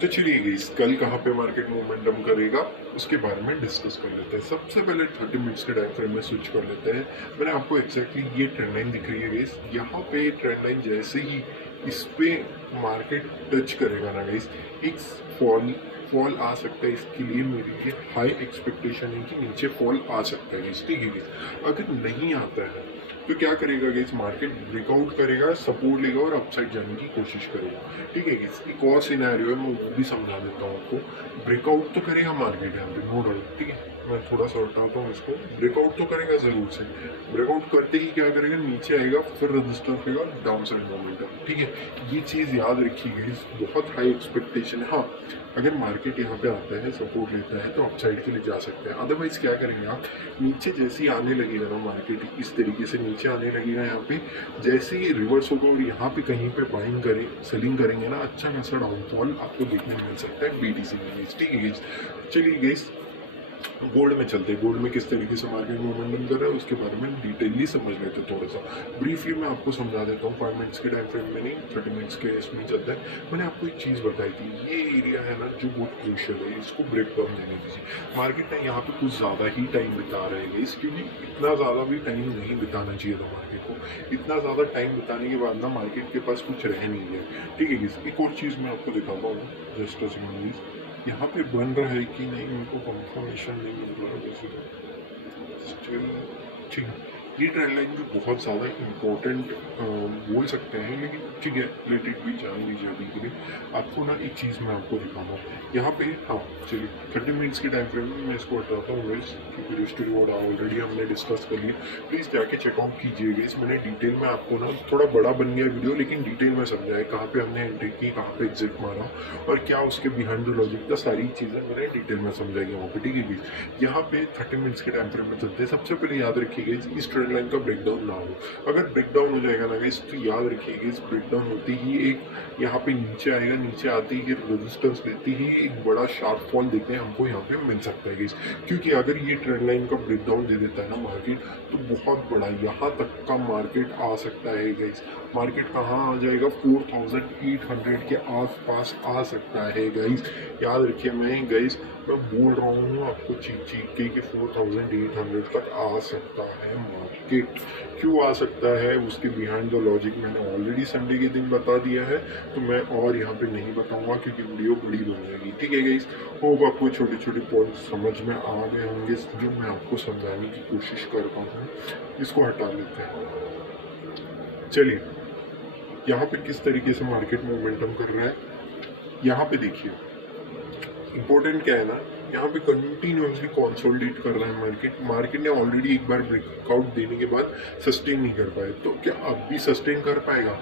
तो चलिए गाइस, कल कहाँ पे मार्केट मोमेंटम करेगा उसके बारे में डिस्कस कर लेते हैं। सबसे पहले 30 मिनट्स के टाइम फ्रेम में स्विच कर लेते हैं। मैंने आपको एग्जैक्टली ये ट्रेंड लाइन दिख रही है गाइस, यहाँ पे ट्रेंड लाइन जैसे ही इस पे मार्केट टच करेगा ना गाइस, एक फॉल फॉल आ सकता है। इसके लिए मेरे लिए हाई एक्सपेक्टेशन है कि नीचे फॉल आ सकता है गाइस, ठीक है गाइस। अगर नहीं आता है तो क्या करेगा गाइस, मार्केट ब्रेकआउट करेगा, सपोर्ट लेगा और अपसाइड जाने की कोशिश करेगा, ठीक है गाइस। एक और सिनेरियो है, मैं वो भी समझा देता हूँ आपको। ब्रेकआउट तो करेगा मार्केट यहाँ पे, नो डाउट, ठीक है। मैं थोड़ा सा हटाता हूँ इसको। ब्रेकआउट तो करेगा जरूर से। ब्रेकआउट करते ही क्या करेगा, नीचे आएगा, फिर रेजिस्टेंस लेगा, डाउन साइड मोमेंटम, ठीक है। ये चीज़ याद रखिएगा, बहुत हाई एक्सपेक्टेशन है। हाँ, अगर मार्केट यहाँ पे आता है, सपोर्ट लेता है, तो अपसाइड के लिए जा सकते हैं। अदरवाइज क्या करेंगे आप, नीचे जैसे ही आने लगेगा ना मार्केट, इस तरीके से नीचे आने लगेगा यहाँ पे, जैसे ही रिवर्स होगा और यहाँ पे कहीं पे बाइंग करें, सेलिंग करेंगे ना, अच्छा खासा डाउनफॉल आपको देखने मिल सकता है बीटीसी में, ठीक है। चलिए गाइस, गोल्ड में चलते हैं। गोल्ड में किस तरीके से मार्केट मूवमेंट कर रहा है उसके बारे में डिटेलली समझ लेते हैं। थोड़ा सा ब्रीफली मैं आपको समझा देता हूँ। 5 मिनट्स के टाइम फ्रेम में नहीं, 30 मिनट्स के इसमें चलता है। मैंने आपको एक चीज़ बताई थी, ये एरिया है ना जो बहुत क्रूशियल है, इसको ब्रेक डाउन देने दीजिए। मार्केट ने यहाँ पे कुछ ज़्यादा ही टाइम बिता रहे हैं इस, क्योंकि इतना ज़्यादा भी टाइम नहीं बिताना चाहिए था मार्केट को। इतना ज़्यादा टाइम बिताने के बाद ना मार्केट के पास कुछ रह नहीं गया, ठीक है। एक और चीज़ मैं आपको दिखाता हूँ, जस्ट अ सेकंड, यहाँ पे बन रहा है कि नहीं मेरे को कंफर्मेशन नहीं मिल रहा है वैसे तो स्टिल, ठीक है। ये ट्रेंड लाइन भी बहुत ज़्यादा इम्पोर्टेंट बोल सकते हैं, लेकिन ठीक है, लेट इट भी, जान लीजिए अभी के लिए। आपको ना एक चीज़ मैं आपको दिखाऊंगा यहाँ पे। हाँ चलिए, 30 मिनट्स के टाइम फ्रेम में मैं इसको हटाता हूँ गाइस, क्योंकि रिस्ट रिवॉर्ड ऑलरेडी हमने डिस्कस कर लिया। प्लीज़ जाके चेकआउट कीजिए गाइस। मैंने डिटेल में आपको ना, थोड़ा बड़ा बन गया वीडियो, लेकिन डिटेल में समझाया कहाँ पे हमने एंट्री की, कहाँ पे एग्जिट मारा और क्या उसके बिहाइंड द लॉजिक था, सारी चीज़ें मैंने डिटेल में समझाई वहाँ पे, ठीक है गाइस। यहाँ पे 30 मिनट्स के टाइम फ्रेम में चलते हैं। सबसे पहले याद रखिएगा इस ट्रेंड लाइन का ब्रेकडाउन ना हो। अगर ब्रेकडाउन हो जाएगा ना गाइस, तो याद रखिएगा इस ब्रेकडाउन होते ही एक यहाँ पे नीचे आएगा, नीचे आते ही रेजिस्टेंस लेते ही एक बड़ा शार्प फॉल देखने हमको यहाँ पे मिल सकता है गाइस। क्योंकि अगर ये ट्रेंड लाइन का ब्रेकडाउन दे देता है ना मार्केट, तो बहुत बड़ा यहाँ तक का मार्केट आ सकता है गाइस। मार्केट कहाँ आ जाएगा, 4800 के आसपास आ सकता है गाइस। याद रखिए, मैं बोल रहा हूँ आपको चीख चीख के 4800 तक आ सकता है मार्केट। क्यों आ सकता है, उसके बिहाइंड द लॉजिक मैंने ऑलरेडी संडे के दिन बता दिया है, तो मैं और यहाँ पे नहीं बताऊंगा क्योंकि वीडियो बड़ी बन जाएगी, ठीक है गाइस। होप आपको छोटे छोटे पॉइंट समझ में आ गए होंगे जो मैं आपको समझाने की कोशिश करता हूँ। इसको हटा लेते हैं। चलिए, यहाँ पे किस तरीके से मार्केट मोमेंटम कर रहा है, यहाँ पे देखिए। इंपॉर्टेंट क्या है ना, यहाँ पे कंटिन्यूसली कंसोलिडेट कर रहा है मार्केट। मार्केट ने ऑलरेडी एक बार ब्रेकआउट देने के बाद सस्टेन नहीं कर पाए, तो क्या अब भी सस्टेन कर पाएगा?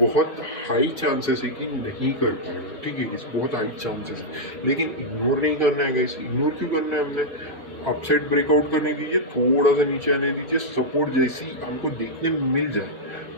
बहुत हाई चांसेस है कि नहीं कर पाएगा, ठीक है गाइस, बहुत हाई चांसेस है। लेकिन इग्नोर नहीं करना है गाइस। इग्नोर क्यों करना है हमने? अपसाइड ब्रेकआउट करने के लिए थोड़ा सा नीचे आने दीजिए, सपोर्ट जैसी हमको देखने में मिल जाए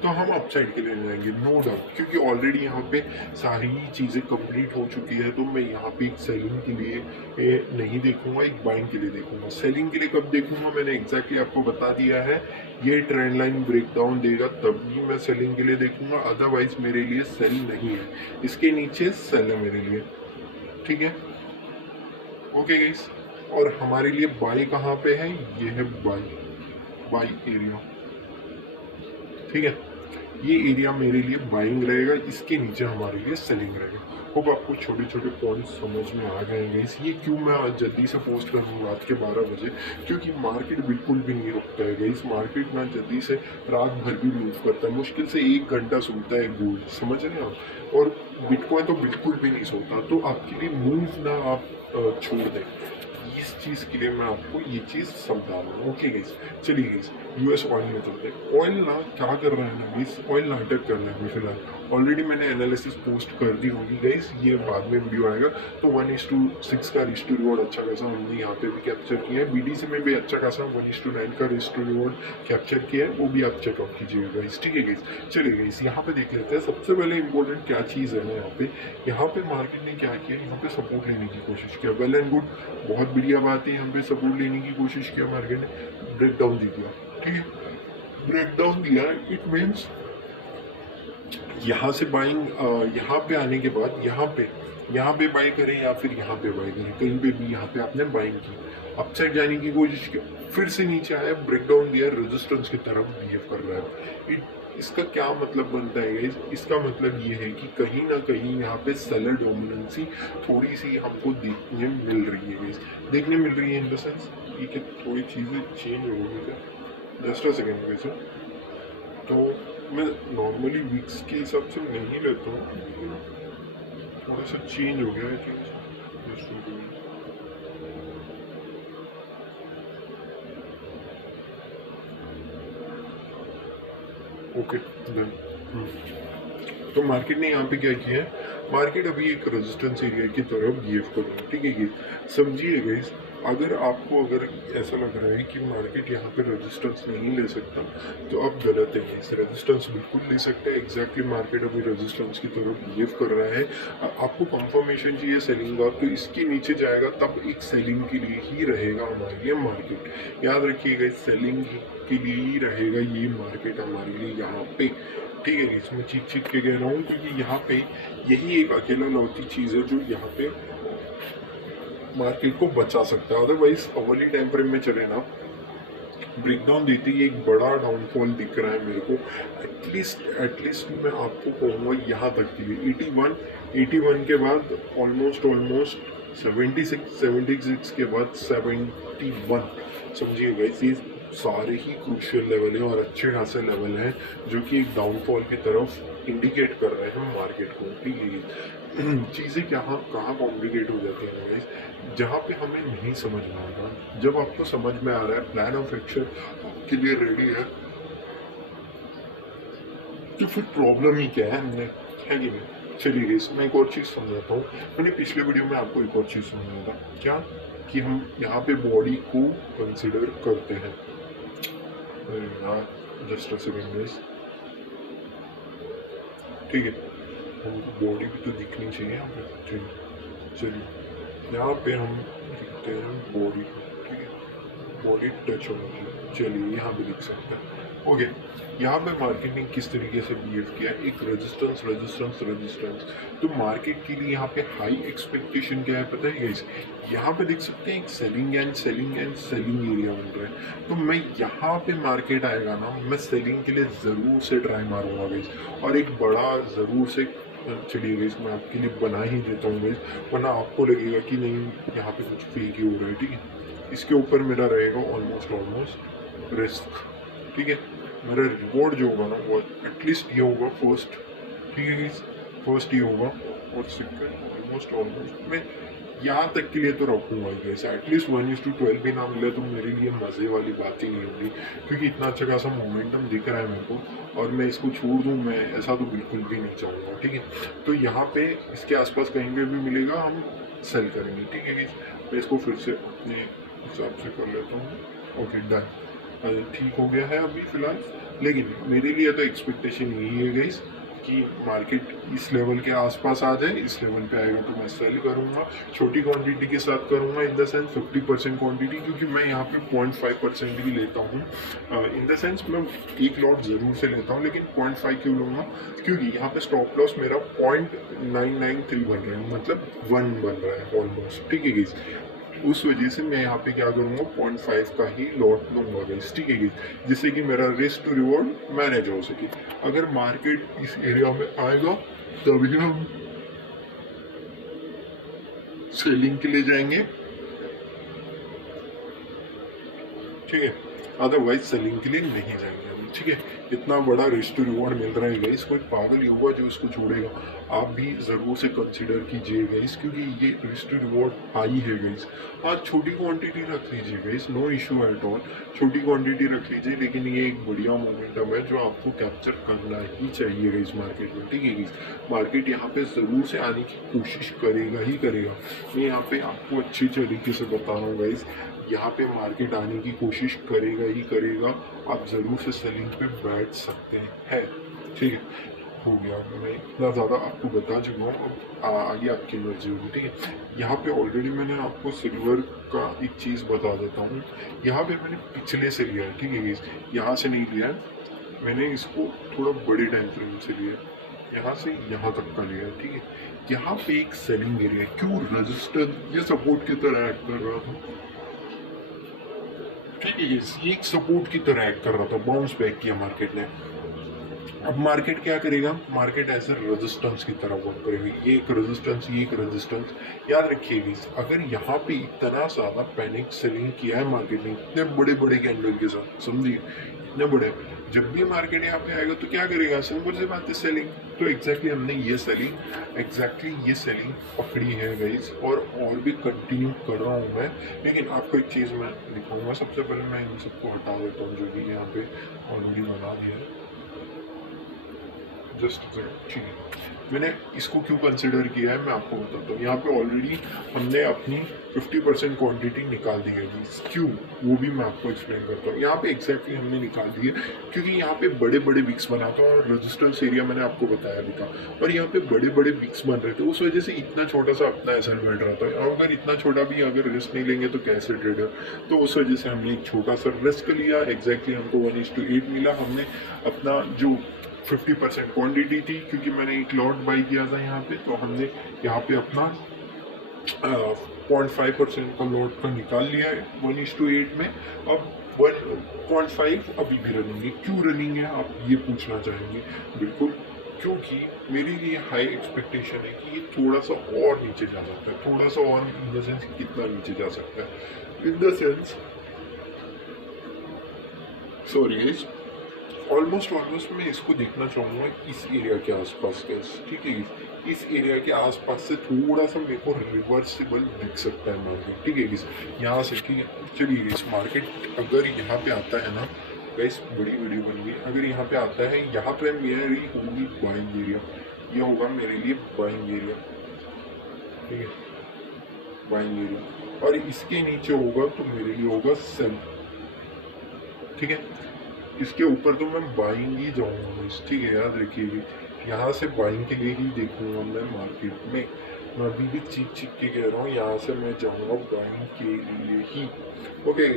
तो हम अपसाइड के लिए जाएंगे, नो डाउट। क्योंकि ऑलरेडी यहाँ पे सारी चीज़ें कंप्लीट हो चुकी है, तो मैं यहाँ पे एक सेलिंग के लिए नहीं देखूंगा, एक बाइंग के लिए देखूंगा। सेलिंग के लिए कब देखूंगा, मैंने एग्जैक्टली आपको बता दिया है। ये ट्रेंड लाइन ब्रेकडाउन देगा तभी मैं सेलिंग के लिए देखूंगा, अदरवाइज मेरे लिए सेल नहीं है। इसके नीचे सेल है मेरे लिए, ठीक है, ओके गाइस। और हमारे लिए बाई कहाँ पे है, ये है बाई एरिया, ठीक है। ये एरिया मेरे लिए बाइंग रहेगा, इसके नीचे हमारे लिए सेलिंग रहेगा। होप आपको छोटे छोटे पॉइंट्स समझ में आ गए हैं। ये क्यों मैं आज जल्दी से पोस्ट कर रहा हूँ रात के 12 बजे, क्योंकि मार्केट बिल्कुल भी नहीं रुकता है इस। मार्केट ना जल्दी से रात भर भी मूव करता है, मुश्किल से 1 घंटा सोता है गोल्ड, समझ रहे हैं आप। और बिटकॉइन तो बिल्कुल भी नहीं सोता, तो आपके लिए मूव ना आप छोड़ दें। इस चीज़ के लिए मैं आपको ये चीज़ समझा रहा हूँ, ओके गाइस। चलिए गाइस, यूएस ऑयल में चलते हैं। ऑयल ना क्या कर रहा है ना गाइस, ऑयल नाटक कर रहा है अभी फिलहाल। ऑलरेडी मैंने एनालिसिस पोस्ट कर दी होगी गाइस, ये बाद में वीडियो आएगा। तो 1:6 का रिस्ट टू रिवॉर्ड अच्छा खासा हमने यहाँ पे भी कैप्चर किया है। बीडीसी में भी अच्छा खासा 1:9 का रिस्ट टू रिवॉर्ड कैप्चर किया है, वो भी आप चेकआउट कीजिएगा गाइस, ठीक है गाइस। चलिए गाइस, यहाँ पे देख लेते हैं सबसे पहले इंपॉर्टेंट क्या चीज़ है ना। यहाँ पे मार्केट ने क्या किया, यहाँ पे सपोर्ट लेने की कोशिश किया, वेल एंड गुड, बहुत बढ़िया बात है। यहाँ पे सपोर्ट लेने की कोशिश किया मार्केट ने, ब्रेकडाउन दे दिया, ठीक है। ब्रेकडाउन दिया, इट मीन्स यहाँ से बाइंग, यहाँ पे आने के बाद यहाँ पे बाई करें या फिर यहाँ पे बाई करें, कहीं पे भी यहाँ पे आपने बाइंग की, अपसाइड जाने की कोशिश की, फिर से नीचे आया, ब्रेकडाउन दिया, रेजिस्टेंस की तरफ बिहेव कर रहा है। इसका क्या मतलब बनता है गाइस? इसका मतलब ये है कि कहीं ना कहीं यहाँ पे सेलर डोमिनेंसी थोड़ी सी हमको देखने मिल रही है गाइस, देखने मिल रही है इन द सेंस ये कि थोड़ी चीज़ें चेंज हो गई है। जस्ट अ सेकेंड वैसे तो मैं नॉर्मली वीक्स के हिसाब से नहीं लेता हूँ, लेकिन थोड़ा सा चेंज हो गया है चेंज। Okay done. तो मार्केट ने यहाँ पे क्या किया है, मार्केट अभी एक रेजिस्टेंस एरिया की तरफ बिहेव कर रहा है, ठीक है। ये समझिए गाइस, अगर ऐसा लग रहा है कि मार्केट यहाँ पे रेजिस्टेंस नहीं ले सकता तो अब गलत है। इस रेजिस्टेंस बिल्कुल ले सकते हैं, एग्जैक्टली मार्केट अभी रेजिस्टेंस की तरफ बिहेव कर रहा है। आपको कंफर्मेशन चाहिए सेलिंग का, तो इसके नीचे जाएगा तब एक सेलिंग के लिए ही रहेगा हमारे लिए मार्केट। याद रखिएगा, सेलिंग के लिए ही रहेगा ये मार्केट हमारे लिए यहाँ पे, ठीक है। इसमें चीख के कह रहा हूँ क्योंकि यहाँ पे यही एक अकेला लौती चीज़ है जो यहाँ पे मार्केट को बचा सकता है। अदरवाइज अवली टाइम फ्रेम में चले ना, ब्रेकडाउन देते ही एक बड़ा डाउनफॉल दिख रहा है मेरे को। एटलीस्ट मैं आपको कहूँगा यहाँ तक के लिए 81 के बाद ऑलमोस्ट 76 के बाद 71, समझिएगा। ये सारे ही क्रूशियल लेवल हैं और अच्छे खासे लेवल हैं जो कि एक डाउनफॉल की तरफ इंडिकेट कर रहे हैं मार्केट को, ठीक है। चीज़ें कहाँ कॉम्प्लिकेट हो जाती हैं गाइस, जहाँ पे हमें नहीं समझ में आ रहा। जब आपको समझ में आ रहा है, प्लान ऑफ एक्शन के लिए रेडी है, तो फिर प्रॉब्लम ही क्या है हमने, है कि नहीं। चलिए गाइस, मैं एक और चीज़ समझाता हूँ। मैंने पिछले वीडियो में आपको एक और चीज़ समझाया था, क्या कि हम यहाँ पे बॉडी को कंसिडर करते हैं। जस्ट अ सेकंड गाइस, ठीक है, हमको बॉडी भी तो दिखनी चाहिए यहाँ पे। चलिए यहाँ पे हम दिखते हैं बॉडी को, ठीक है, बॉडी टच होना चाहिए। चलिए यहाँ पे दिख सकते हैं। ओके, यहाँ पे मार्केट ने किस तरीके से बिहेव किया, एक रेजिस्टेंस। तो मार्केट के लिए यहाँ पे हाई एक्सपेक्टेशन क्या है पता है गाइस, यहाँ पे देख सकते हैं एक सेलिंग एरिया बन रहा है। तो मैं यहाँ पे मार्केट आएगा ना, मैं सेलिंग के लिए ज़रूर से ट्राई मारूंगा गाइस, और एक बड़ा ज़रूर से, चलिए गाइस मैं आपके लिए बना ही देता हूँ गाइस, वरना आपको लगेगा कि नहीं यहाँ पे कुछ फेक ही हो रहा है, ठीक है। इसके ऊपर मेरा रहेगा ऑलमोस्ट रिस्क, ठीक है। मेरा रिवॉर्ड जो होगा ना वो एटलीस्ट ये होगा फर्स्ट, ठीक है, फर्स्ट ये होगा, और सेकंड ऑलमोस्ट मैं यहाँ तक के लिए तो रखूँगा ही गाइस। एटलीस्ट 1:12 भी ना मिले तो मेरे लिए मज़े वाली बात ही नहीं होगी, क्योंकि इतना अच्छा खासा मोमेंटम दिख रहा है मेरे को, और मैं इसको छोड़ दूँ, मैं ऐसा तो बिल्कुल भी नहीं चाहूँगा, ठीक है। तो यहाँ पे इसके आसपास कहीं पे भी मिलेगा हम सेल करेंगे, ठीक है गाइस। मैं इसको फिर से अपने हिसाब से कर लेता हूँ। ओके डन, ठीक हो गया है अभी फ़िलहाल। लेकिन मेरे लिए तो एक्सपेक्टेशन यही है गाइस कि मार्केट इस लेवल के आसपास आ जाए, इस लेवल पे आएगा तो मैं सेल करूँगा, छोटी क्वांटिटी के साथ करूँगा, इन द सेंस 50% क्वांटिटी, क्योंकि मैं यहाँ पे 0.5% ही लेता हूँ। इन द सेंस मैं एक लॉट ज़रूर से लेता हूँ, लेकिन 0.5 क्यों लूँगा, क्योंकि यहाँ पे स्टॉप लॉस मेरा 0.993 बन रहा है, मतलब 1 बन रहा है ऑलमोस्ट, ठीक है गाइस। उस वजह से मैं यहाँ पे क्या करूँगा, 0.5 का ही लॉट लूँगा गाइस, ठीक है गाइस, जिससे कि मेरा रिस्क टू रिवॉर्ड मैनेज हो सके। अगर मार्केट इस एरिया में आएगा तभी हम सेलिंग के लिए जाएंगे, ठीक है, अदरवाइज सेलिंग के लिए नहीं जाएंगे हम, ठीक है। इतना बड़ा रिस्क टू रिवॉर्ड मिल रहा है गाइस, कोई पागल ही होगा जो इसको छोड़ेगा। आप भी ज़रूर से कंसिडर कीजिए गाइस, क्योंकि ये रिस्क टू रिवॉर्ड हाई है गाइस। हाँ, छोटी क्वांटिटी रख लीजिए guys, no issue at all, छोटी क्वांटिटी रख लीजिए, लेकिन ये एक बढ़िया मोमेंटम है जो आपको कैप्चर करना ही चाहिए गाइस मार्केट में, ठीक है गाइस। मार्केट यहाँ पे ज़रूर से आने की कोशिश करेगा ही करेगा, मैं यहाँ पे आपको अच्छी तरीके से बता रहा हूँ गाइस, यहाँ पे मार्केट आने की कोशिश करेगा ही करेगा। आप ज़रूर से सेलिंग पे बैठ सकते हैं, ठीक है। हो गया, मैं इतना ज़्यादा आपको बता चुका हूँ, अब आगे आपकी मर्जी होगी, ठीक है। यहाँ पे ऑलरेडी मैंने आपको सिल्वर का एक चीज़ बता देता हूँ। यहाँ पे मैंने पिछले से लिया है, ठीक है, यहाँ से नहीं लिया है मैंने, इसको थोड़ा बड़े टाइम फ्रेम से लिया है, यहाँ से यहाँ तक का लिया है, ठीक है। यहाँ पे एक सेलिंग एरिया है, क्यों रजिस्टर ये सपोर्ट की तरह एक्ट कर रहा था, ठीक है। ये एक सपोर्ट की तरह एक्ट कर रहा था, बाउंस बैक किया मार्केट ने। अब मार्केट क्या करेगा, मार्केट एज ए रेजिस्टेंस की तरह वर्क करेगी, ये एक रेजिस्टेंस, ये एक रेजिस्टेंस। याद रखिएगा, अगर यहाँ पे इतना ज्यादा पैनिक सेलिंग किया है मार्केट ने इतने बड़े बड़े कैंडल के साथ, समझिए इतने बड़े, जब भी मार्केट यहाँ पे आएगा तो क्या करेगा, सिंपल सी बात है सेलिंग। तो एग्जैक्टली हमने ये सेलिंग पकड़ी है गाइस, और भी कंटिन्यू कर रहा हूँ मैं। लेकिन आपको एक चीज़ मैं दिखाऊंगा, सबसे पहले मैं इन सबको हटा देता हूँ जो भी यहाँ पे ऑलरेडी बना दिया है। जस्ट ठीक है, मैंने इसको क्यों कंसिडर किया है मैं आपको बताता हूँ। यहाँ पे ऑलरेडी हमने अपनी 50% क्वांटिटी निकाल दी है, क्यों वो भी मैं आपको एक्सप्लेन करता हूँ। यहाँ पे एग्जैक्टली हमने निकाल दी है क्योंकि यहाँ पे बड़े बड़े विक्स बनाता हूँ, और रेजिस्टेंस एरिया मैंने आपको बताया भी था, और यहाँ पे बड़े बड़े विक्स बन रहे थे, उस वजह से इतना छोटा सा अपना एसएल बैठ रहा था। अगर इतना छोटा भी अगर रिस्क नहीं लेंगे तो कैसे ट्रेडर, तो उस वजह से हमने एक छोटा सा रिस्क लिया। एग्जैक्टली हमको 1:8 मिला। हमने अपना जो 50% क्वांटिटी थी, क्योंकि मैंने एक लॉट बाई किया था यहाँ पे, तो हमने यहाँ पे अपना 0.5% का लॉट का निकाल लिया है 1:8 में। अब 1.5 अभी भी रनिंग है। क्यों रनिंग है आप ये पूछना चाहेंगे, बिल्कुल क्योंकि मेरे लिए हाई एक्सपेक्टेशन है कि ये थोड़ा सा और नीचे जा सकता है, थोड़ा सा और इन द सेंस कितना नीचे जा सकता है, in the sense sorry almost मैं इसको देखना चाहूँगा इस एरिया के आसपास का, ठीक है। इस एरिया के आसपास से थोड़ा सा मेरे को रिवर्सिबल दिख सकता है मार्केट, ठीक है। यहाँ से ठीक है, चलिए इस मार्केट अगर यहाँ पे आता है ना गाइस, बड़ी वीडियो बन गई, अगर यहाँ पे आता है, यहाँ पे मेरी होगी बाइंग एरिया, यह होगा मेरे लिए बाइंग एरिया, ठीक है, बाइंग एरिया। और इसके नीचे होगा तो मेरे लिए होगा सेल, ठीक है। इसके ऊपर तो मैं बाइंग ही जाऊँगा, ठीक है, याद रखिएगा। यहाँ से बाइंग के लिए ही देखूंगा मैं मार्केट में, मैं अभी भी चीख के कह रहा हूँ, यहाँ से मैं जाऊँगा बाइंग के लिए ही। ओके,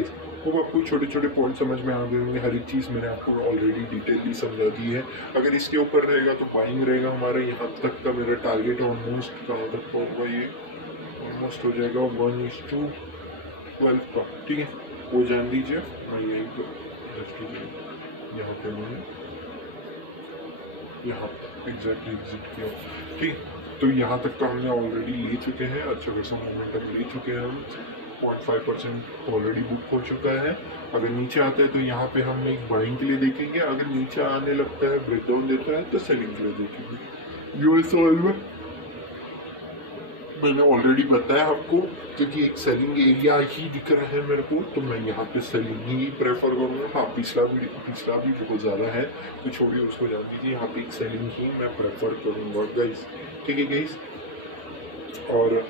वो आपको छोटे छोटे पॉइंट समझ में आ गए होंगे, हर एक चीज़ मैंने आपको ऑलरेडी डिटेलली समझा दी है। अगर इसके ऊपर रहेगा तो बाइंग रहेगा हमारा, यहाँ तक का मेरा टारगेट ऑलमोस्ट कहाँ तक होगा, ये ऑलमोस्ट हो जाएगा 1:12 का, ठीक है, वो जान लीजिए। मैं यहीं पर यहाँ पे मैंने यहाँ एग्जैक्टली एग्जिट किया, ठीक। तो यहाँ तक का हमने ऑलरेडी ले चुके हैं, अच्छा खासा मोमेंटम ले चुके हैं हम, 0.5% ऑलरेडी बुक हो चुका है। अगर नीचे आता है तो यहाँ पे हम एक बाइंग के लिए देखेंगे, अगर नीचे आने लगता है, ब्रेकडाउन देता है, तो सेलिंग के लिए देखेंगे। यूएस ऑयल में मैंने ऑलरेडी बताया आपको, क्योंकि एक सेलिंग एरिया ही दिख रहा है मेरे को, तो मैं यहाँ पे सेलिंग ही प्रेफर करूँगा। हाँ, पिछला भी बहुत ज़्यादा है, तो छोड़िए उसको, जान दीजिए। यहाँ पे एक सेलिंग ही मैं प्रेफर करूँगा गाइस, ठीक है गाइस। और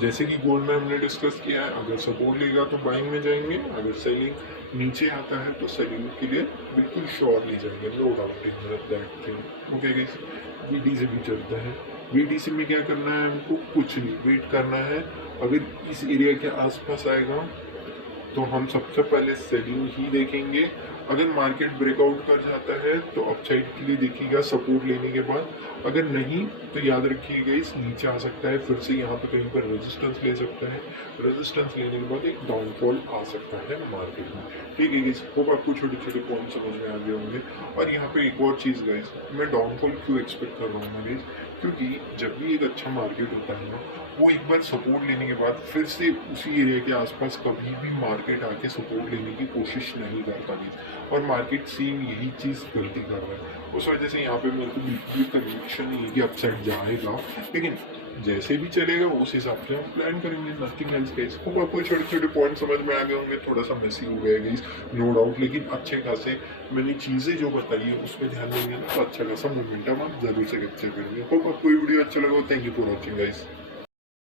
जैसे कि गोल्ड में हमने डिस्कस किया है, अगर सपोर्ट लेगा तो बाइंग में जाएंगे, अगर सेलिंग नीचे आता है तो सेलिंग के लिए बिल्कुल श्योरली जाएंगे, no doubt in that thing. Okay guys, BTC भी चलता है। बीटीसी में क्या करना है हमको, कुछ नहीं, वेट करना है। अगर इस एरिया के आसपास आएगा तो हम सबसे पहले सेलिंग ही देखेंगे। अगर मार्केट ब्रेकआउट कर जाता है तो अपसाइड के लिए देखिएगा सपोर्ट लेने के बाद, अगर नहीं तो याद रखिएगा इस नीचे आ सकता है, फिर से यहाँ पे कहीं पर रेजिस्टेंस ले सकता है, रेजिस्टेंस लेने के बाद एक डाउनफॉल आ सकता है मार्केट में, ठीक है गाइस। होप आपको छोटे छोटे पॉइंट समझ में आ गए होंगे। और यहाँ पे एक और चीज़ गाइस, मैं डाउनफॉल क्यों एक्सपेक्ट कर रहा हूँ गाइस, क्योंकि जब भी एक अच्छा मार्केट होता है ना, वो एक बार सपोर्ट लेने के बाद फिर से उसी एरिया के आसपास कभी भी मार्केट आके सपोर्ट लेने की कोशिश नहीं करता गाइस, और मार्केट सेम यही चीज़ गलती कर रहा है। उस वजह से यहाँ पे मेरे को बिल्कुल कन्विक्शन नहीं है कि अपसाइड जाएगा, लेकिन जैसे भी चलेगा उस हिसाब से हम प्लान करेंगे, नथिंग एल्स गाइस। होप आपको छोटे छोटे पॉइंट समझ में आ गए होंगे, थोड़ा सा मेसी हो गया गाइस, नो डाउट, लेकिन अच्छे खासे मैंने चीज़ें जो बताई है उस पर ध्यान देंगे ना, तो अच्छा खासा मोमेंटम आप जरूर से कैप्चर करेंगे। होप आपको ये वीडियो अच्छा लगा। Thank you for watching guys.